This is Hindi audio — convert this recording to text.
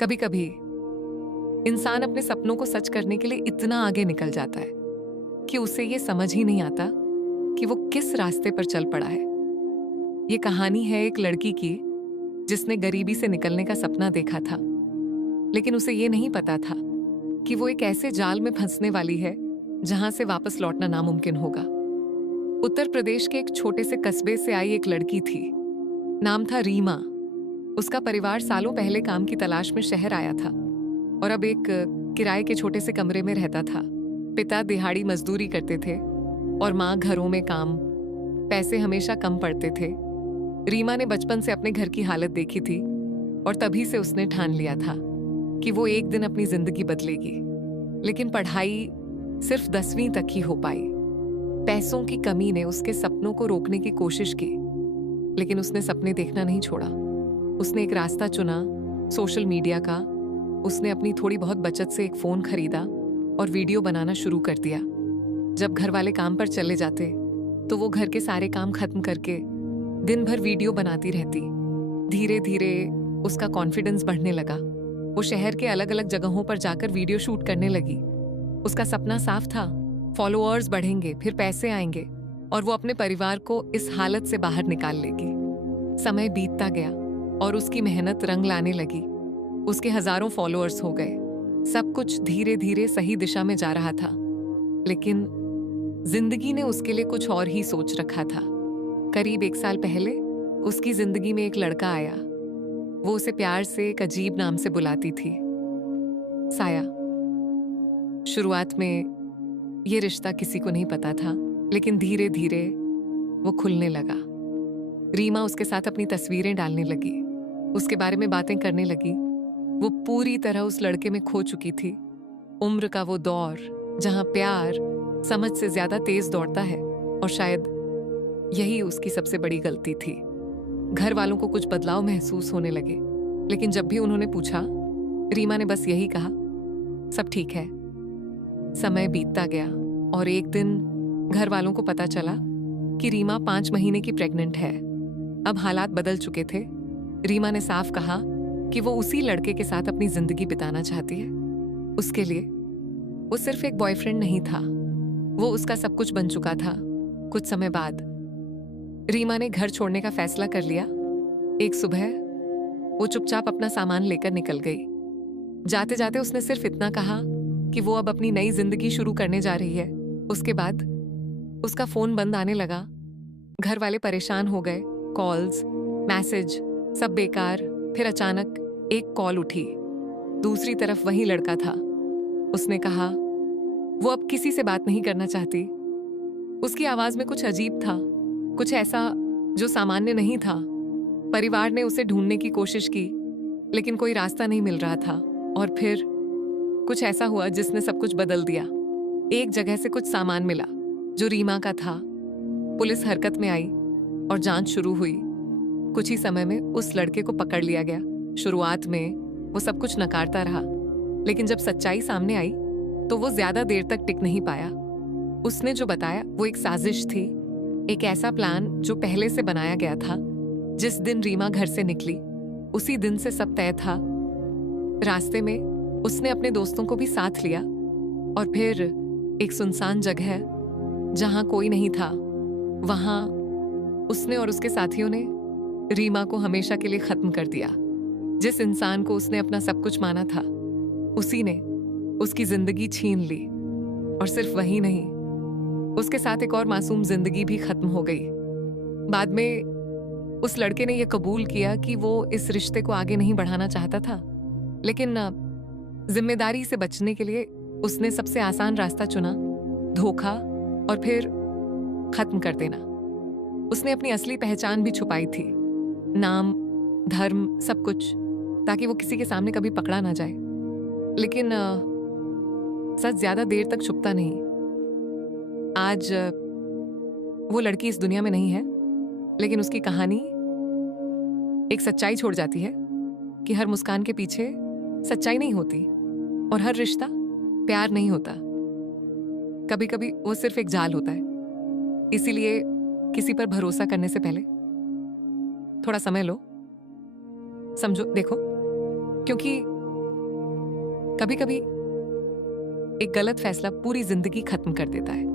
कभी कभी इंसान अपने सपनों को सच करने के लिए इतना आगे निकल जाता है कि उसे ये समझ ही नहीं आता कि वो किस रास्ते पर चल पड़ा है। ये कहानी है एक लड़की की जिसने गरीबी से निकलने का सपना देखा था, लेकिन उसे ये नहीं पता था कि वो एक ऐसे जाल में फंसने वाली है जहां से वापस लौटना नामुमकिन होगा। उत्तर प्रदेश के एक छोटे से कस्बे से आई एक लड़की थी। नाम था रीमा। उसका परिवार सालों पहले काम की तलाश में शहर आया था और अब एक किराए के छोटे से कमरे में रहता था। पिता दिहाड़ी मजदूरी करते थे और माँ घरों में काम। पैसे हमेशा कम पड़ते थे। रीमा ने बचपन से अपने घर की हालत देखी थी और तभी से उसने ठान लिया था कि वो एक दिन अपनी जिंदगी बदलेगी। लेकिन पढ़ाई सिर्फ 10वीं तक ही हो पाई। पैसों की कमी ने उसके सपनों को रोकने की कोशिश की, लेकिन उसने सपने देखना नहीं छोड़ा। उसने एक रास्ता चुना, सोशल मीडिया का। उसने अपनी थोड़ी बहुत बचत से एक फोन खरीदा और वीडियो बनाना शुरू कर दिया। जब घर वाले काम पर चले जाते तो वो घर के सारे काम खत्म करके दिन भर वीडियो बनाती रहती। धीरे धीरे उसका कॉन्फिडेंस बढ़ने लगा। वो शहर के अलग अलग जगहों पर जाकर वीडियो शूट करने लगी। उसका सपना साफ था, फॉलोअर्स बढ़ेंगे, फिर पैसे आएंगे और वो अपने परिवार को इस हालत से बाहर निकाल लेगी। समय बीतता गया और उसकी मेहनत रंग लाने लगी। उसके हजारों फॉलोअर्स हो गए। सब कुछ धीरे धीरे सही दिशा में जा रहा था, लेकिन जिंदगी ने उसके लिए कुछ और ही सोच रखा था। करीब 1 साल पहले उसकी जिंदगी में एक लड़का आया। वो उसे प्यार से एक अजीब नाम से बुलाती थी, साया। शुरुआत में ये रिश्ता किसी को नहीं पता था, लेकिन धीरे धीरे वो खुलने लगा। रीमा उसके साथ अपनी तस्वीरें डालने लगी, उसके बारे में बातें करने लगी। वो पूरी तरह उस लड़के में खो चुकी थी। उम्र का वो दौर जहां प्यार समझ से ज्यादा तेज दौड़ता है, और शायद यही उसकी सबसे बड़ी गलती थी। घर वालों को कुछ बदलाव महसूस होने लगे, लेकिन जब भी उन्होंने पूछा, रीमा ने बस यही कहा, सब ठीक है। समय बीतता गया और एक दिन घर वालों को पता चला कि रीमा 5 महीने की प्रेग्नेंट है। अब हालात बदल चुके थे। रीमा ने साफ कहा कि वो उसी लड़के के साथ अपनी जिंदगी बिताना चाहती है। उसके लिए वो सिर्फ एक बॉयफ्रेंड नहीं था, वो उसका सब कुछ बन चुका था। कुछ समय बाद रीमा ने घर छोड़ने का फैसला कर लिया। एक सुबह वो चुपचाप अपना सामान लेकर निकल गई। जाते जाते उसने सिर्फ इतना कहा कि वो अब अपनी नई जिंदगी शुरू करने जा रही है। उसके बाद उसका फोन बंद आने लगा। घर वाले परेशान हो गए। कॉल्स, मैसेज सब बेकार। फिर अचानक एक कॉल उठी। दूसरी तरफ वही लड़का था। उसने कहा वो अब किसी से बात नहीं करना चाहती। उसकी आवाज में कुछ अजीब था, कुछ ऐसा जो सामान्य नहीं था। परिवार ने उसे ढूंढने की कोशिश की, लेकिन कोई रास्ता नहीं मिल रहा था। और फिर कुछ ऐसा हुआ जिसने सब कुछ बदल दिया। एक जगह से कुछ सामान मिला जो रीमा का था। पुलिस हरकत में आई और जांच शुरू हुई। कुछ ही समय में उस लड़के को पकड़ लिया गया। शुरुआत में वो सब कुछ नकारता रहा, लेकिन जब सच्चाई सामने आई तो वो ज्यादा देर तक टिक नहीं पाया। उसने जो बताया वो एक साजिश थी, एक ऐसा प्लान जो पहले से बनाया गया था। जिस दिन रीमा घर से निकली उसी दिन से सब तय था। रास्ते में उसने अपने दोस्तों को भी साथ लिया और फिर एक सुनसान जगह जहां कोई नहीं था, वहां उसने और उसके साथियों ने रीमा को हमेशा के लिए खत्म कर दिया। जिस इंसान को उसने अपना सब कुछ माना था, उसी ने उसकी जिंदगी छीन ली। और सिर्फ वही नहीं, उसके साथ एक और मासूम जिंदगी भी खत्म हो गई। बाद में उस लड़के ने यह कबूल किया कि वो इस रिश्ते को आगे नहीं बढ़ाना चाहता था, लेकिन जिम्मेदारी से बचने के लिए उसने सबसे आसान रास्ता चुना, धोखा और फिर खत्म कर देना। उसने अपनी असली पहचान भी छुपाई थी, नाम, धर्म, सब कुछ, ताकि वो किसी के सामने कभी पकड़ा ना जाए। लेकिन सच ज्यादा देर तक छुपता नहीं। आज वो लड़की इस दुनिया में नहीं है, लेकिन उसकी कहानी एक सच्चाई छोड़ जाती है कि हर मुस्कान के पीछे सच्चाई नहीं होती और हर रिश्ता प्यार नहीं होता। कभी कभी वो सिर्फ एक जाल होता है। इसीलिए किसी पर भरोसा करने से पहले थोड़ा समय लो, समझो, देखो, क्योंकि कभी कभी एक गलत फैसला पूरी जिंदगी खत्म कर देता है।